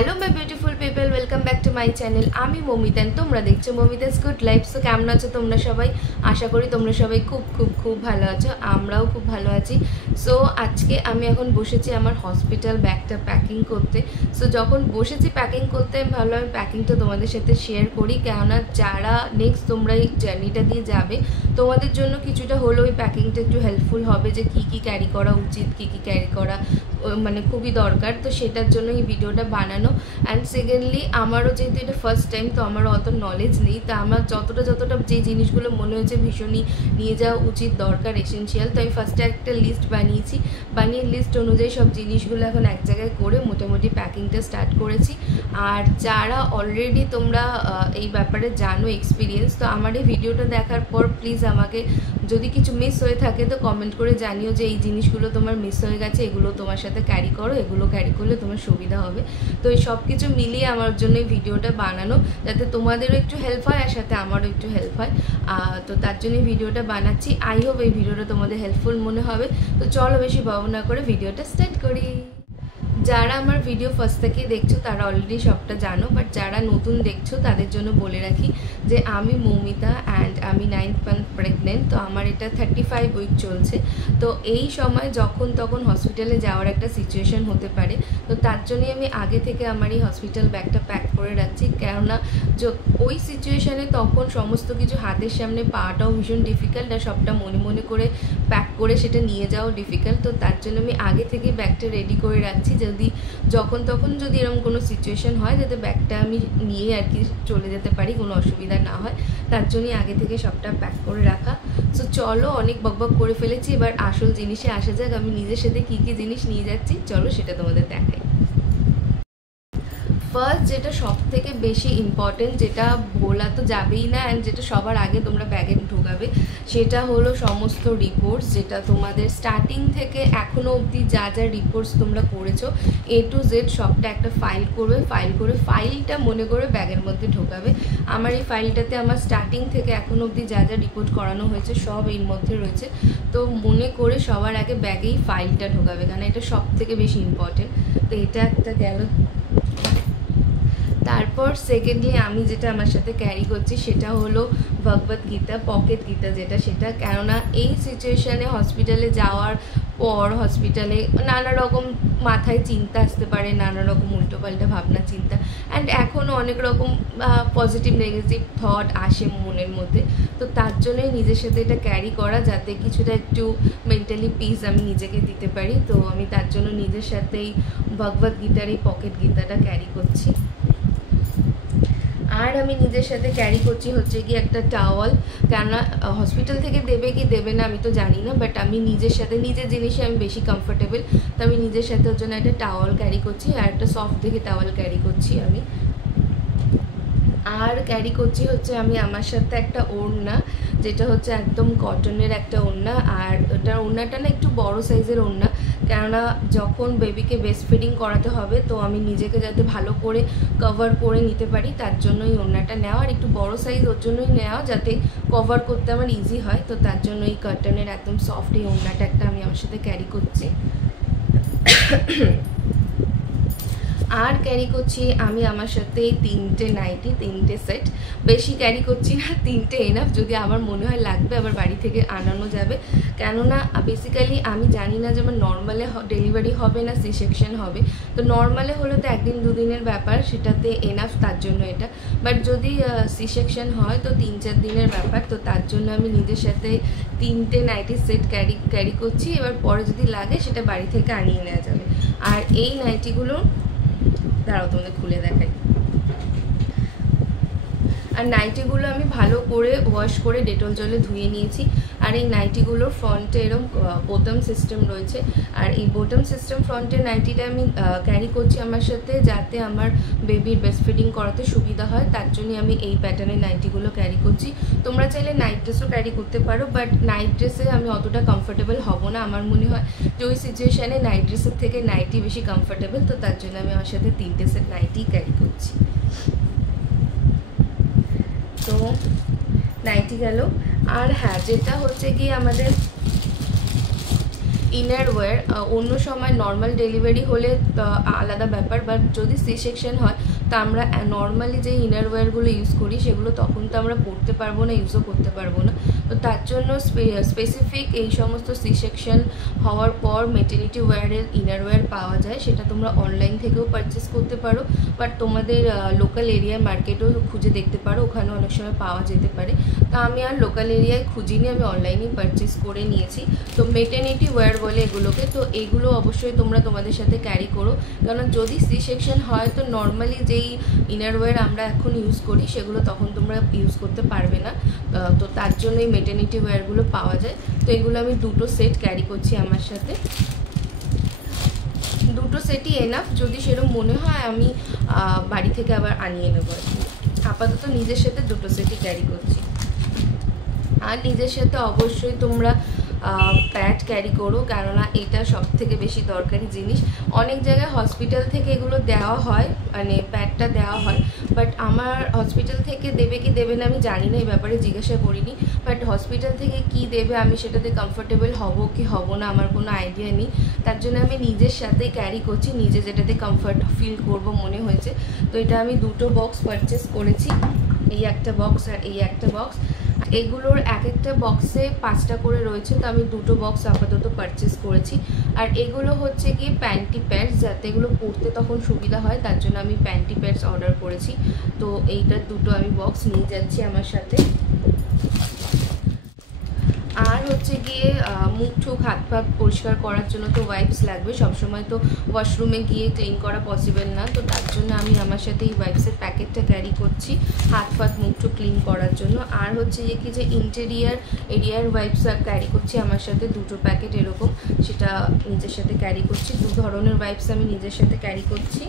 Hello my beautiful people, welcome back to my channel. আমি মমিতা, তোমরা দেখছো মমিতাস গুড লাইফ। সো কেমন আছো তোমরা সবাই? আশা করি তোমরা সবাই খুব খুব খুব ভালো আছো, আমরাও খুব ভালো আছি। সো আজকে আমি এখন বসেছি আমার হসপিটাল ব্যাগটা প্যাকিং করতে। সো যখন বসেছি প্যাকিং করতে, আমি ভাবলাম আমি প্যাকিংটা তোমাদের সাথে শেয়ার করি, কেননা যারা নেক্সট তোমরা এই জার্নিটা দিয়ে যাবে তোমাদের জন্য কিছুটা হলেও ওই প্যাকিংটা একটু হেল্পফুল হবে, যে কী কী ক্যারি করা উচিত, কী কী ক্যারি করা মানে খুবই দরকার। তো সেটার জন্য এই ভিডিওটা বানানো। অ্যান্ড সেকেন্ডলি আমারও যেহেতু এটা ফার্স্ট টাইম, তো আমারও অত নলেজ নেই, তো আমার যতটা যে জিনিসগুলো মনে হয়েছে ভীষণই নিয়ে যাওয়া উচিত, দরকার, এসেনশিয়াল, তো আমি ফার্স্টে একটা লিস্ট বানিয়ে লিস্ট অনুযায়ী সব জিনিসগুলো এখন এক জায়গায় করে মোটামুটি প্যাকিংটা স্টার্ট করেছি। আর যারা অলরেডি তোমরা এই ব্যাপারে জানো, এক্সপিরিয়েন্স, তো আমার এই ভিডিওটা দেখার পর প্লিজ আমাকে যদি কিছু মিস হয়ে থাকে তো কমেন্ট করে জানিও যে এই জিনিসগুলো তোমার মিস হয়ে গেছে, এগুলো তোমার সাথে ক্যারি করো, এগুলো ক্যারি করলে তোমার সুবিধা হবে। তো এই সব কিছু মিলিয়ে আমার জন্য এই ভিডিওটা বানানো, যাতে তোমাদেরও একটু হেল্প হয় আর সাথে আমারও একটু হেল্প হয়। তো তার জন্য এই ভিডিওটা বানাচ্ছি। আই হোপ এই ভিডিওটা তোমাদের হেল্পফুল মনে হবে। তো চলো বেশি ভাবনা করে ভিডিওটা স্টার্ট করি। যারা আমার ভিডিও ফার্স্ট থেকে দেখছো তারা অলরেডি সবটা জানো, বাট যারা নতুন দেখছো তাদের জন্য বলে রাখি যে আমি মৌমিতা অ্যান্ড আমি 9th মান্থ প্রেগনেন্ট। তো আমার এটা 35 উইক চলছে। তো এই সময় যখন তখন হসপিটালে যাওয়ার একটা সিচুয়েশন হতে পারে, তো তার জন্যই আমি আগে থেকে আমার এই হসপিটাল ব্যাগটা প্যাক করে রাখছি, কেননা ওই সিচুয়েশানে তখন সমস্ত কিছু হাতের সামনে পাওয়াটাও ভীষণ ডিফিকাল্ট, আর সবটা মনে মনে করে প্যাক করে সেটা নিয়ে যাওয়া ডিফিকাল্ট। তো তার জন্য আমি আগে থেকে ব্যাগটা রেডি করে রাখছি, যদি যখন তখন যদি এরকম কোনো সিচুয়েশন হয় যাতে ব্যাগটা আমি নিয়ে আর কি চলে যেতে পারি, কোনো অসুবিধা না হয়, তার জন্যই আগে থেকে সবটা প্যাক করে রাখা। সো চলো, অনেক বকবক করে ফেলেছি, এবার আসল জিনিসে আসা যাক। আমি নিজের সাথে কী কী জিনিস নিয়ে যাচ্ছি চলো সেটা তোমাদের দেখাই। ফার্স্ট যেটা সব থেকে বেশি ইম্পর্টেন্ট, যেটা বলা তো যাবেই না, অ্যান্ড যেটা সবার আগে তোমরা ব্যাগে ঢোকাবে, সেটা হলো সমস্ত রিপোর্টস, যেটা তোমাদের স্টার্টিং থেকে এখনও অবধি যা যা রিপোর্টস তোমরা করেছো A to Z সবটা একটা ফাইল করবে। ফাইলটা মনে করে ব্যাগের মধ্যে ঢোকাবে। আমার এই ফাইলটাতে আমার স্টার্টিং থেকে এখনও অবধি যা যা রিপোর্ট করানো হয়েছে সব এর মধ্যে রয়েছে। তো মনে করে সবার আগে ব্যাগেই ফাইলটা ঢোকাবে, কারণ এটা সব থেকে বেশি ইম্পর্টেন্ট। তো এটা একটা গেল। তারপর সেকেন্ডলি আমি যেটা আমার সাথে ক্যারি করছি সেটা হলো ভগবত গীতা, পকেট গীতা যেটা, সেটা কেননা এই সিচুয়েশানে হসপিটালে যাওয়ার পর হসপিটালে নানা রকম মাথায় চিন্তা আসতে পারে, নানা রকম উল্টোপাল্টা ভাবনা চিন্তা, অ্যান্ড এখনও অনেক রকম পজিটিভ নেগেটিভ থট আসে মনের মধ্যে। তো তার জন্যই নিজের সাথে এটা ক্যারি করা, যাতে কিছুটা একটু মেন্টালি পিস আমি নিজেকে দিতে পারি। তো আমি তার জন্য নিজের সাথেই ভগবত গীতার এই পকেট গীতাটা ক্যারি করছি। আর আমি নিজের সাথে ক্যারি করছি হচ্ছে কি একটা টাওয়াল, কেননা হসপিটাল থেকে দেবে কি দেবে না আমি তো জানি না, বাট আমি নিজের সাথে নিজের জিনিসে আমি বেশি কমফোর্টেবল, তো আমি নিজের সাথে ওর জন্য একটা টাওয়াল ক্যারি করছি, আর একটা সফট দেখে টাওয়াল ক্যারি করছি আমি। আর ক্যারি করছি হচ্ছে আমি আমার সাথে একটা ওড়না, যেটা হচ্ছে একদম কটনের একটা ওড়না, আর ওটার ওড়নাটা না একটু বড় সাইজের ওড়না, কেননা যখন বেবিকে ব্রেস্ট ফিডিং করাতে হবে তো আমি নিজেকে যাতে ভালো করে কভার করে নিতে পারি, তার জন্য এই ওড়নাটা নেওয়া, আর একটু বড় সাইজ ওর জন্যই নেওয়া যাতে কভার করতে আমার ইজি হয়। তো তার জন্য এই কটনের একদম সফট এই ওড়নাটা একটা আমি আমার সাথে ক্যারি করছি। আর ক্যারি করছি আমি আমার সাথে 3টে নাইটি, 3টে সেট, বেশি ক্যারি করছি না, 3টে এনাফ, যদি আমার মনে হয় লাগবে আবার বাড়ি থেকে আনানো যাবে। কেননা বেসিক্যালি আমি জানি না যে আমার নর্মালে ডেলিভারি হবে না সি সেকশন হবে, তো নর্মালে হলে তো 1 দিন 2 দিনের ব্যাপার, সেটাতে এনাফ, তার জন্য এটা। বাট যদি সি সেকশন হয় তো 3-4 দিনের ব্যাপার, তো তার জন্য আমি নিজের সাথে 3টে নাইটি সেট ক্যারি করছি। এবার পরে যদি লাগে সেটা বাড়ি থেকে আনিয়ে নেওয়া যাবে। আর এই নাইটিগুলো দাঁড়াও তোমাদের খুলে দেখাই। আর নাইটিগুলো আমি ভালো করে ওয়াশ করে ডেটল জলে ধুয়ে নিয়েছি। আর এই নাইটিগুলোর ফ্রন্টে এরকম বোতাম সিস্টেম রয়েছে, আর এই বোতাম সিস্টেম ফ্রন্টের নাইটিটা আমি ক্যারি করছি আমার সাথে, যাতে আমার বেবির ব্রেস্ট ফিডিং করাতে সুবিধা হয়, তার জন্যই আমি এই প্যাটার্নের নাইটিগুলো ক্যারি করছি। তোমরা চাইলে নাইট ড্রেসও ক্যারি করতে পারো, বাট নাইট ড্রেসে আমি অতটা কমফোর্টেবল হব না, আমার মনে হয় যে ওই সিচুয়েশানে নাইট ড্রেসের থেকে নাইটি বেশি কমফোর্টেবল। তো তার জন্য আমি আমার সাথে 3টে সেট নাইটি ক্যারি করছি। তো নাইটি গেল। আর হ্যাঁ, যেটা হচ্ছে কি আমাদের ইনারওয়্যার অন্য সময় নর্মাল ডেলিভারি হলে আলাদা ব্যাপার, বাট যদি সি সেকশন হয় তো আমরা নর্মালি যে ইনারওয়্যারগুলো ইউজ করি সেগুলো তখন তো আমরা পরতে পারবো না, ইউজও করতে পারবো না। তো তার জন্য স্পেসিফিক এই সমস্ত সি সেকশন হওয়ার পর মেটার্নিটি ওয়্যারের ইনারওয়্যার পাওয়া যায়, সেটা তোমরা অনলাইন থেকেও পারচেস করতে পারো, বাট তোমাদের লোকাল এরিয়ায় মার্কেটেও খুঁজে দেখতে পারো, ওখানে অনেক সময় পাওয়া যেতে পারে। তা আমি আর লোকাল এরিয়ায় খুঁজিনি, আমি অনলাইনেই পারচেস করে নিয়েছি। তো মেটার্নিটি ওয়্যার বলে এগুলোকে, তো এগুলো অবশ্যই তোমরা তোমাদের সাথে ক্যারি করো, কারণ যদি সি সেকশন হয় তো নর্মালি যেই ইনারওয়্যার আমরা এখন ইউজ করি সেগুলো তখন তোমরা ইউজ করতে পারবে না। তো তার জন্য এই মেটার্নিটি ওয়্যারগুলো পাওয়া যায়। তো এগুলো আমি দুটো সেট ক্যারি করছি আমার সাথে, দুটো সেটই এনাফ। যদি সেরকম মনে হয় আমি বাড়ি থেকে আবার আনিয়ে নেবো আর কি। আপাতত নিজের সাথে দুটো সেটই ক্যারি করছি। আর নিজের সাথে অবশ্যই তোমরা প্যাড ক্যারি করো, কেননা এটা সব থেকে বেশি দরকারি জিনিস। অনেক জায়গায় হসপিটাল থেকে এগুলো দেওয়া হয়, মানে প্যাডটা দেওয়া হয়, বাট আমার হসপিটাল থেকে দেবে কি দেবে না আমি জানি না, এই ব্যাপারে জিজ্ঞাসা করিনি। বাট হসপিটাল থেকে কি দেবে আমি সেটাতে কমফোর্টেবল হব কি হব না আমার কোনো আইডিয়া নেই, তার জন্য আমি নিজের সাথে ক্যারি করছি, নিজে যেটাতে কমফর্ট ফিল করব মনে হয়েছে। তো এটা আমি দুটো বক্স পারচেস করেছি, এই একটা বক্স আর এই একটা বক্স। এগুলোর এক একটা বক্সে 5টা করে রয়েছে, তো আমি দুটো বক্স আপাতত পারচেস করেছি। আর এগুলো হচ্ছে গিয়ে প্যান্টি প্যাডস, যাতে এগুলো পরতে তখন সুবিধা হয়, তার জন্য আমি প্যান্টি প্যাডস অর্ডার করেছি। তো এইটার দুটো আমি বক্স নিয়ে যাচ্ছি আমার সাথে। আর হচ্ছে গিয়ে মুখ ঠুক হাত পা পরিষ্কার করার জন্য তো ওয়াইপস লাগবে, সবসময় তো ওয়াশরুমে গিয়ে ক্লিন করা পসিবল না, তো তার জন্য আমি আমার সাথে এই ওয়াইপসের প্যাকেটটা ক্যারি করছি হাত পা মুখ ঠুক ক্লিন করার জন্য। আর হচ্ছে যে কি যে এরিয়ার ওয়াইপস ক্যারি করছি আমার সাথে দুটো প্যাকেট এরকম, সেটা নিজের সাথে ক্যারি করছি। দু ধরনের ওয়াইপস আমি নিজের সাথে ক্যারি করছি।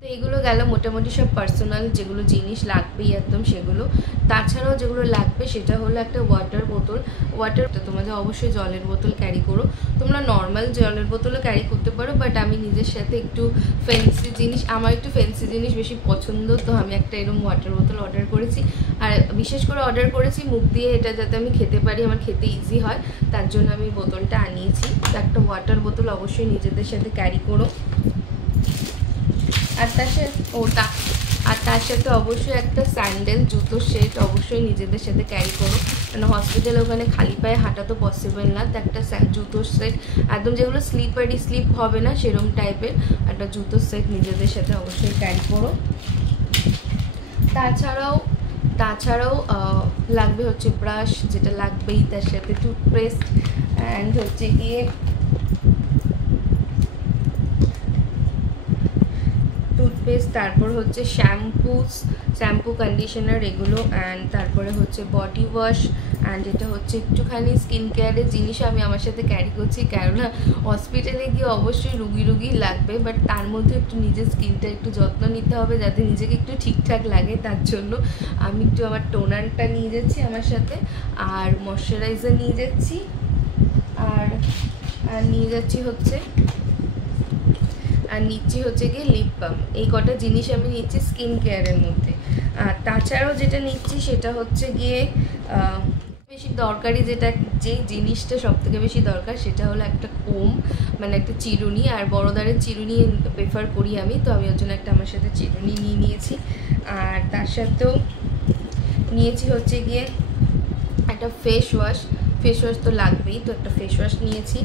তো এগুলো গেল মোটামুটি সব পার্সোনাল যেগুলো জিনিস লাগবেই একদম সেগুলো। তাছাড়াও যেগুলো লাগবে সেটা হলো একটা ওয়াটার বোতল। ওয়াটারটা তোমাদের অবশ্যই জলের বোতল ক্যারি করো, তোমরা নর্মাল জলের বোতলও ক্যারি করতে পারো, বাট আমি নিজের সাথে একটু ফ্যান্সি জিনিস, আমার একটু ফ্যান্সি জিনিস বেশি পছন্দ, তো আমি একটা এরকম ওয়াটার বোতল অর্ডার করেছি। আর বিশেষ করে অর্ডার করেছি মুখ দিয়ে, এটা যাতে আমি খেতে পারি, আমার খেতে ইজি হয়, তার জন্য আমি বোতলটা আনিয়েছি। তো একটা ওয়াটার বোতল অবশ্যই নিজেদের সাথে ক্যারি করো। আর তার সাথে অবশ্যই একটা স্যান্ডেল জুতো সেট অবশ্যই নিজেদের সাথে ক্যারি করো, কারণ হসপিটালে ওখানে খালি পায়ে হাঁটা তো পসিবল না। তো একটা জুতোর সেট একদম যেগুলো স্লিপ হবে না সেরম টাইপের একটা জুতোর সেট নিজেদের সাথে অবশ্যই ক্যারি করো। তাছাড়াও লাগবে হচ্ছে ব্রাশ, যেটা লাগবেই, তার সাথে টুথপেস্ট অ্যান্ড হচ্ছে গিয়ে টুথপেস্ট, তারপর হচ্ছে শ্যাম্পু কন্ডিশনার এগুলো, অ্যান্ড তারপরে হচ্ছে বডি ওয়াশ, অ্যান্ড এটা হচ্ছে একটুখানি স্কিন কেয়ারের জিনিস আমি আমার সাথে ক্যারি করছি, কেননা হসপিটালে গিয়ে অবশ্যই রুগী লাগবে, বাট তার মধ্যে একটু নিজের স্কিনটা একটু যত্ন নিতে হবে যাতে নিজেকে একটু ঠিকঠাক লাগে, তার জন্য আমি একটু আমার টোনারটা নিয়ে যাচ্ছি আমার সাথে, আর ময়শ্চারাইজার নিয়ে যাচ্ছি, আর নিয়ে যাচ্ছি হচ্ছে আর নিচ্ছি হচ্ছে গিয়ে লিপ বাম। এই কটা জিনিস আমি নিচ্ছি স্কিন কেয়ারের মধ্যে। আর তাছাড়াও যেটা নিচ্ছি সেটা হচ্ছে গিয়ে বেশি দরকারি, যেই জিনিসটা সব থেকে বেশি দরকার সেটা হলো একটা কোম, মানে একটা চিরুনি। আর বড়দারের চিরুনি প্রেফার করি আমি, তো আমি ওর জন্য একটা আমার সাথে চিরুনি নিয়ে নিয়েছি। আর তার সাথেও নিয়েছি হচ্ছে গিয়ে একটা ফেস ওয়াশ তো লাগবেই, তো একটা ফেস ওয়াশ নিয়েছি।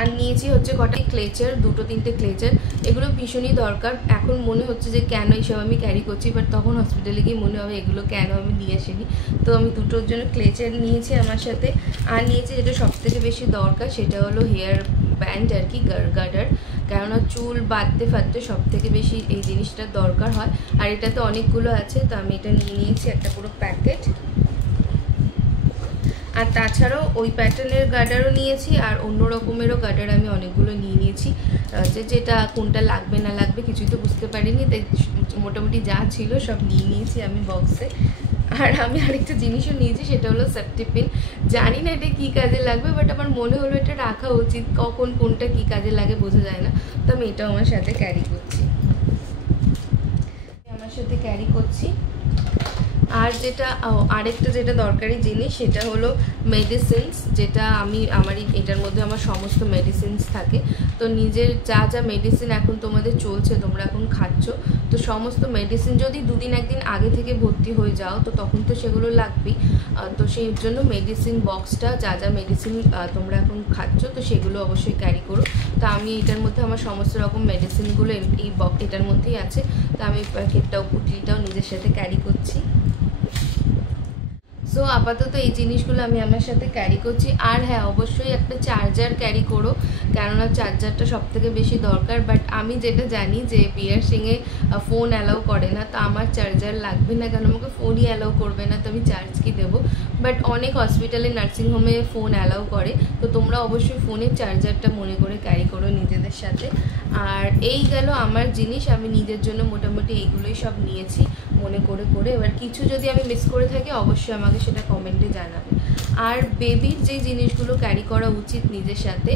আর নিয়েছি হচ্ছে কটা ক্লেচার, 2-3টে ক্লেচার, এগুলো ভীষণই দরকার। এখন মনে হচ্ছে যে কেন এইসব আমি ক্যারি করছি, বাট তখন হসপিটালে গিয়ে মনে হবে এগুলো কেন আমি নিয়ে আসিনি। তো আমি দুটোর জন্য ক্লেচার নিয়েছি আমার সাথে। আর নিয়েছি যেটা সবথেকে বেশি দরকার সেটা হলো হেয়ার ব্যান্ড আর কি, গার্ডার, কেননা চুল বাঁধতে সব থেকে বেশি এই জিনিসটার দরকার হয়। আর এটাতে অনেকগুলো আছে, তো আমি এটা নিয়ে নিয়েছি একটা পুরো প্যাকেট। আর তাছাড়াও ওই প্যাটার্নের গার্ডারও নিয়েছি, আর অন্য রকমেরও গার্ডার আমি অনেকগুলো নিয়ে নিয়েছি, যেটা কোনটা লাগবে না লাগবে কিছুই তো বুঝতে পারিনি, তাই মোটামুটি যা ছিল সব নিয়ে নিয়েছি আমি বক্সে। আর আমি আরেকটা জিনিসও নিয়েছি, সেটা হলো সেফটি পিন। জানি না এটা কী কাজে লাগবে, বাট আমার মনে হলো এটা রাখা উচিত, কখন কোনটা কী কাজে লাগে বোঝা যায় না, তো আমি এটাও আমার সাথে ক্যারি করছি। আর যেটা আরেকটা যেটা দরকারি জিনিস সেটা হলো মেডিসিনস, যেটা এটার মধ্যে আমার সমস্ত মেডিসিনস থাকে। তো নিজের যা যা মেডিসিন এখন তোমাদের চলছে, তোমরা এখন খাচ্ছ, তো সমস্ত মেডিসিন যদি 2-1 দিন আগে থেকে ভর্তি হয়ে যাও তো তখন তো সেগুলো লাগবেই। তো সেই জন্য মেডিসিন বক্সটা, যা যা মেডিসিন তোমরা এখন খাচ্ছ তো সেগুলো অবশ্যই ক্যারি করো। তো আমি এটার মধ্যে আমার সমস্ত রকম মেডিসিনগুলো এটার মধ্যেই আছে। তো আমি প্যাকেটটাও পুটলিটাও নিজের সাথে ক্যারি করছি। সো আপাতত এই জিনিসগুলো আমি আমার সাথে ক্যারি করছি। আর হ্যাঁ, অবশ্যই একটা চার্জার ক্যারি করো, কেননা চার্জারটা সবথেকে বেশি দরকার। বাট আমি যেটা জানি যে পিয়ার্সিংয়ে ফোন অ্যালাউ করে না, তো আমার চার্জার লাগবে না, কারণ আমাকে ফোনই অ্যালাউ করবে না, তো আমি চার্জ কি দেবো। বাট অনেক হসপিটালে, নার্সিংহোমে ফোন অ্যালাউ করে, তো তোমরা অবশ্যই ফোনের চার্জারটা মনে করে ক্যারি করো নিজেদের সাথে। আর এই গেল আমার জিনিস, আমি নিজের জন্য মোটামুটি এইগুলোই সব নিয়েছি মনে করে করে। এবার কিছু যদি আমি মিস করে থাকি অবশ্যই আমাকে সেটা কমেন্টে জানাবে। আর বেবির যে জিনিসগুলো ক্যারি করা উচিত নিজের সাথে,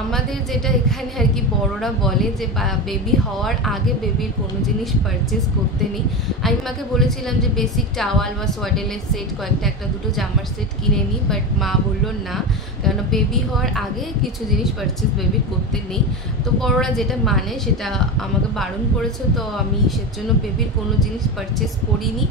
আমাদের যেটা এখানে আর কি বড়রা বলে যে বেবি হওয়ার আগে বেবির কোনো জিনিস পারচেস করতে নেই। আমি মাকে বলেছিলাম যে বেসিক টাওয়াল বা সোয়াডেলের সেট, কয়েকটা 1-2 জামার সেট কিনে নিই, বাট মা বললো না, কারণ বেবি হওয়ার আগে কিছু জিনিস পারচেস বেবির করতে নেই। তো বড়রা যেটা মানে সেটা আমাকে বারণ করেছে, তো আমি সেজন্য বেবির কোনো জিনিস পারচেস করিনি।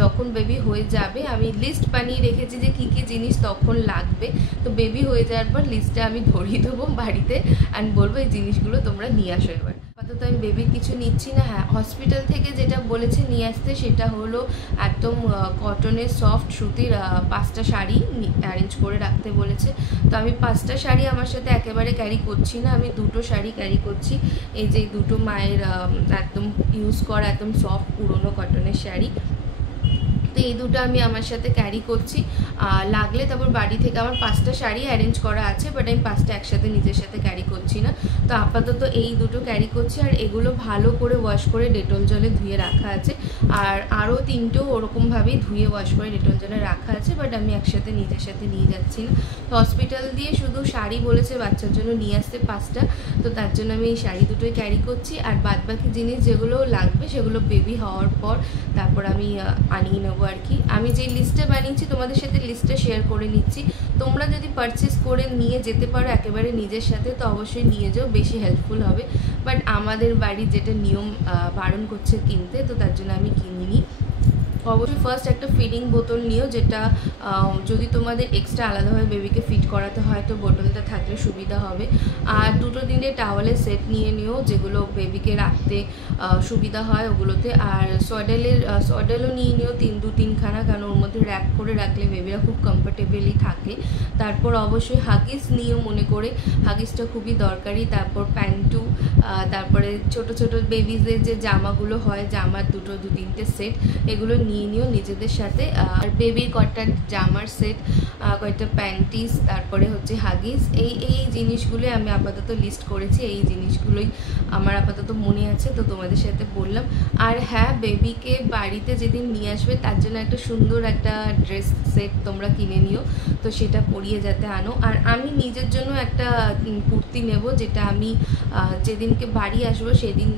যখন বেবি হয়ে যাবে আমি লিস্ট বানিয়ে রেখেছি যে কী কী জিনিস তখন লাগবে, তো বেবি হয়ে যাওয়ার পর লিস্টে আমি ধরিয়ে দেবো বাড়িতে, অ্যান্ড বলবো এই জিনিসগুলো তোমরা নিয়ে আসো। এবার আপাতত আমি বেবির কিছু নিচ্ছি না। হ্যাঁ, হসপিটাল থেকে যেটা বলেছে নিয়ে আসতে সেটা হলো একদম কটনের সফট সুতির 5টা শাড়ি অ্যারেঞ্জ করে রাখতে বলেছে। তো আমি 5টা শাড়ি আমার সাথে একেবারে ক্যারি করছি না, আমি 2টো শাড়ি ক্যারি করছি। এই যে 2টো মায়ের একদম ইউজ করা একদম সফট পুরনো কটনের শাড়ি, তো এই দুটো আমি আমার সাথে ক্যারি করছি। লাগলে তারপর বাড়ি থেকে আমার 5টা শাড়ি অ্যারেঞ্জ করা আছে, বাট আমি 5টা একসাথে নিজের সাথে ক্যারি করছি না। তো আপাতত এই দুটো ক্যারি করছি। আর এগুলো ভালো করে ওয়াশ করে ডেটল জলে ধুয়ে রাখা আছে, আর আরও 3টেও ওরকমভাবেই ধুয়ে ওয়াশ করে ডেটল জলে রাখা আছে, বাট আমি একসাথে নিজের সাথে নিয়ে যাচ্ছি না। তো হসপিটাল দিয়ে শুধু শাড়ি বলেছে বাচ্চার জন্য নিয়ে আসতে 5টা, তো তার জন্য আমি এই শাড়ি দুটোই ক্যারি করছি। আর বাদবাকি জিনিস যেগুলো লাগবে সেগুলো বেবি হওয়ার পর তারপর আমি আনিয়ে নেবো আর কি। আমি যে লিস্টে বানিয়েছি তোমাদের সাথে লিস্টটা শেয়ার করে নিচ্ছি। তোমরা যদি পারচেস করে নিয়ে যেতে পারো একেবারে নিজের সাথে তো অবশ্যই নিয়ে যাও, বেশি হেল্পফুল হবে। বাট আমাদের বাড়ির যেটা নিয়ম বারণ করছে কিনতে, তো তার জন্য আমি কিনিনি। অবশ্যই ফার্স্ট একটা ফিডিং বোতল নিও, যেটা যদি তোমাদের এক্সট্রা আলাদাভাবে বেবিকে ফিট করাতে হয় তো বোতলটা থাকলে সুবিধা হবে। আর 2-3 টাওয়ালের সেট নিয়ে নিও, যেগুলো বেবিকে রাখতে সুবিধা হয় ওগুলোতে। আর সডেলও নিয়ে নিও 2-3খানা, কারণ ওর মধ্যে র্যাপ করে রাখলে বেবিরা খুব কমফোর্টেবলি থাকে। তারপর অবশ্যই হাগিস নিও মনে করে, হাগিসটা খুবই দরকারি। তারপর প্যান্টু, তারপরে ছোট ছোট বেবিদের যে জামাগুলো হয়, জামার 2-3টে সেট, এগুলো নিয়ে নিও নিজেদের সাথে। আর বেবির কয়েকটা জামার সেট, কয়েকটা প্যান্টিস, তারপরে হচ্ছে হাগিস, এই জিনিসগুলোই আমি আপাতত লিস্ট করেছি। এই জিনিসগুলোই আমার আপাতত মনে আছে, তো তোমাদের সাথে বললাম। আর হ্যাঁ, বেবিকে বাড়িতে যেদিন নিয়ে আসবে তার জন্য একটা সুন্দর একটা ড্রেস সেট তোমরা কিনে নিও, তো সেটা পরিয়ে যাতে আনো। আর আমি নিজের জন্য একটা কুর্তি নেব, যেটা আমি যেদিনকে বাড়ি আসবো সেদিন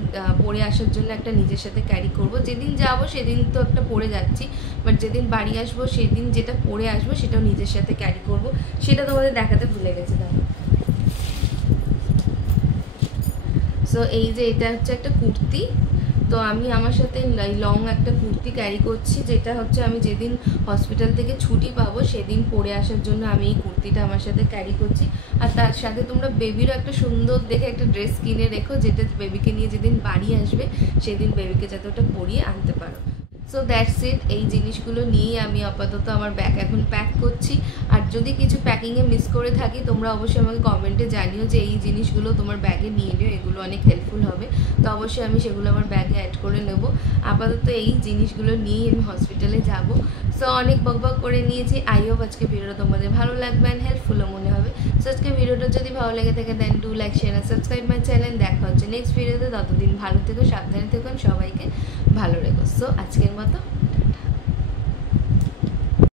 পরে আসার জন্য একটা নিজের সাথে ক্যারি করব। যেদিন যাবো সেদিন তো একটা পরে যাচ্ছি, বাট যেদিন বাড়ি আসবো সেদিন যেটা পরে আসবো সেটাও নিজের সাথে ক্যারি করব। সেটা তোমাদের দেখাতে ভুলে গেছে। দেখো, সো এই যে এটা হচ্ছে একটা কুর্তি, তো আমি আমার সাথে লং একটা কুর্তি ক্যারি করছি, যেটা হচ্ছে আমি যেদিন হসপিটাল থেকে ছুটি পাবো সেদিন পরে আসার জন্য আমি এই কুর্তিটা আমার সাথে ক্যারি করছি। আর তার সাথে তোমরা বেবিরও একটা সুন্দর দেখে একটা ড্রেস কিনে রেখো, যেটা বেবিকে নিয়ে যেদিন বাড়ি আসবে সেদিন বেবিকে যাতে ওটা পরিয়ে আনতে পারো। So that's it. এই জিনিসগুলো নিয়েই আমি আপাতত আমার ব্যাগ এখন প্যাক করছি। আর যদি কিছু প্যাকিংয়ে মিস করে থাকি তোমরা অবশ্যই আমাকে কমেন্টে জানিও যে এই জিনিসগুলো তোমার ব্যাগে নিয়ে নিও, এগুলো অনেক হেল্পফুল হবে। তো অবশ্যই আমি সেগুলো আমার ব্যাগে অ্যাড করে নেব। আপাতত এই জিনিসগুলো নিয়েই আমি হসপিটালে যাব। সো অনেক বকবক করে নিয়েছি। আই হোপ আজকে ভিডিওটা তোমাদের ভালো লাগবে অ্যান্ড হেল্পফুলও মনে হবে। সো আজকে ভিডিওটা যদি ভালো লেগে থাকে দেন ডু লাইক, শেয়ার আর সাবস্ক্রাইব মাই চ্যানেল। দেখা হচ্ছে নেক্সট ভিডিওতে। ততদিন ভালো থেকো, সাবধানে থেকো, সবাইকে ভালো রেখো। সো আজকের মতো